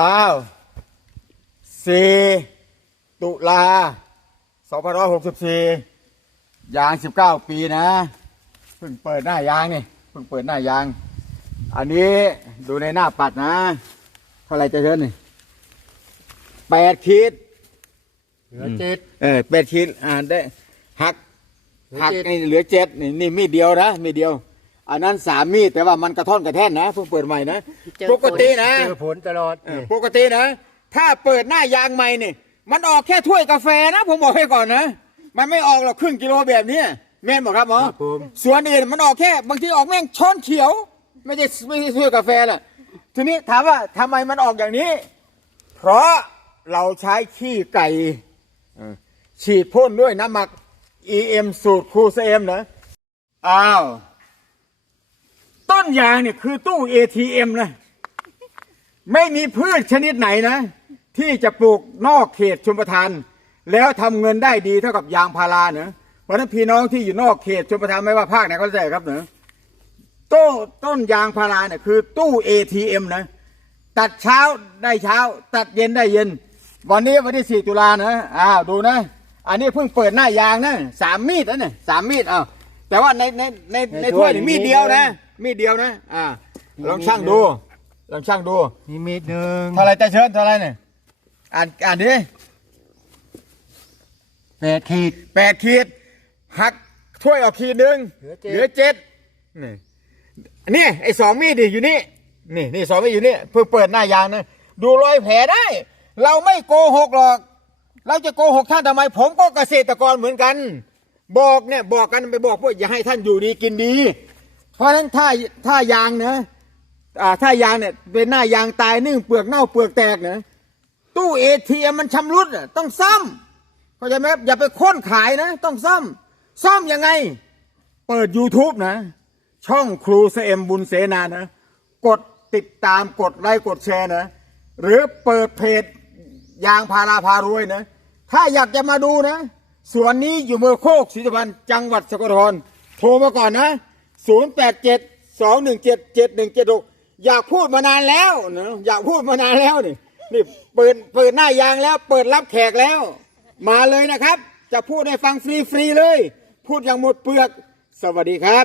อ้าวสี่ตุลาสองพันร้อยหกสิบสี่ยางสิบเก้าปีนะ เพิ่งเปิดหน้ายางนี่ เพิ่งเปิดหน้ายาง อันนี้ดูในหน้าปัดนะ เท่าไหรจะเชิญนี่แปดขีด เหลือเจ็ดเออแปดขีด อ่าได้ หักเหลือหักเจ็ดนี่เหลือเจ็ดนี่นี่มีดเดียวนะ มีดเดียว อันนั้นสามมีดแต่ว่ามันกระท่อนกระแท่นนะเพิ่งเปิดใหม่นะปกตินะ เจอผลตลอดเออปกตินะ ถ้าเปิดหน้ายางใหม่เนี่ยมันออกแค่ถ้วยกาแฟนะ ผมบอกให้ก่อนนะ มันไม่ออกหรอกครึ่งกิโลแบบเนี้ยแม่นบอกครับหมอครับผม ส่วนอื่นมันออกแค่ บางทีออกแม่งช้อนเขียว ไม่ใช่ไม่ใช่ถ้วยกาแฟแหละทีนี้ถามว่าทำไมมันออกอย่างนี้ เพราะเราใช้ขี้ไก่เออฉีดพ่นด้วยน้ำหมัก EM สูตรครูเซมนะอ้าว ต้นยางเนี่ยคือตู้ ATM นะ ไม่มีพืชชนิดไหนนะ ที่จะปลูกนอกเขตชมประทาน แล้วทำเงินได้ดีเท่ากับยางพาราเนะเพราะฉะนั้นพี่น้องที่อยู่นอกเขตชมประทานไม่ว่าภาคไหนก็แล้ครับเนะต้นต้นยางพาราเนี่ยคือตู้ ATM นะ ตัดเช้าได้เช้า ตัดเย็นได้เย็น วันนี้วันที่สี่ตุลานะอ้าวดูนะ อันนี้เพิ่งเปิดหน้ายางนะสามมีดนะเนี่ยสามมีดอ้าวแต่ว่าในในในในถ้วยนี่มีดเดียวนะ มีดเดียวนะ อ่า ลองช่างดู ลองช่างดู มีมีดหนึ่งเท่าไรจะเชิญเท่าไรเนี่ย อ่าน อ่านดิแปดขีดแปดขีด หักถ้วยออกขีดหนึ่งเหลือเจ็ดเหลือเจ็ดนี่นี่ไอ้สองมีดดิอยู่นี่ นี่นี่สองมีดอยู่นี่ เพิ่งเปิดหน้ายางนะ ดูรอยแผลได้ เราไม่โกหกหรอก เราจะโกหกท่านทำไม ผมก็เกษตรกรเหมือนกัน บอกเนี่ยบอกกันไปบอกว่าอย่าให้ท่านอยู่ดีกินดี เพราะฉะนั้นถ้าถ้ายางนะอ่าถ้ายางเนี่ยเป็นหน้ายางตายนึ่งเปลือกเน่าเปลือกแตกนะตู้เอทีเอ็มมันชำรุดต้องซ่อมเข้าใจไหมครับอย่าไปค้นขายนะ ต้องซ่อม ซ่อมยังไง เปิด YouTube นะ ช่องครูเอ็มบุญเสนานะ กดติดตามกดไลค์กดแชร์นะ หรือเปิดเพจยางพาราพารวยนะ ถ้าอยากจะมาดูนะสวนนี้อยู่เมืองโคกศรีสุพรรณจังหวัดสกลนครโทรมาก่อนนะ 087 217 7176 อยากพูดมานานแล้วนะอยากพูดมานานแล้วนี่นี่เปิดเปิดหน้ายางแล้ว เปิดรับแขกแล้ว มาเลยนะครับ จะพูดให้ฟังฟรีๆเลย พูดอย่างหมดเปลือก สวัสดีครับ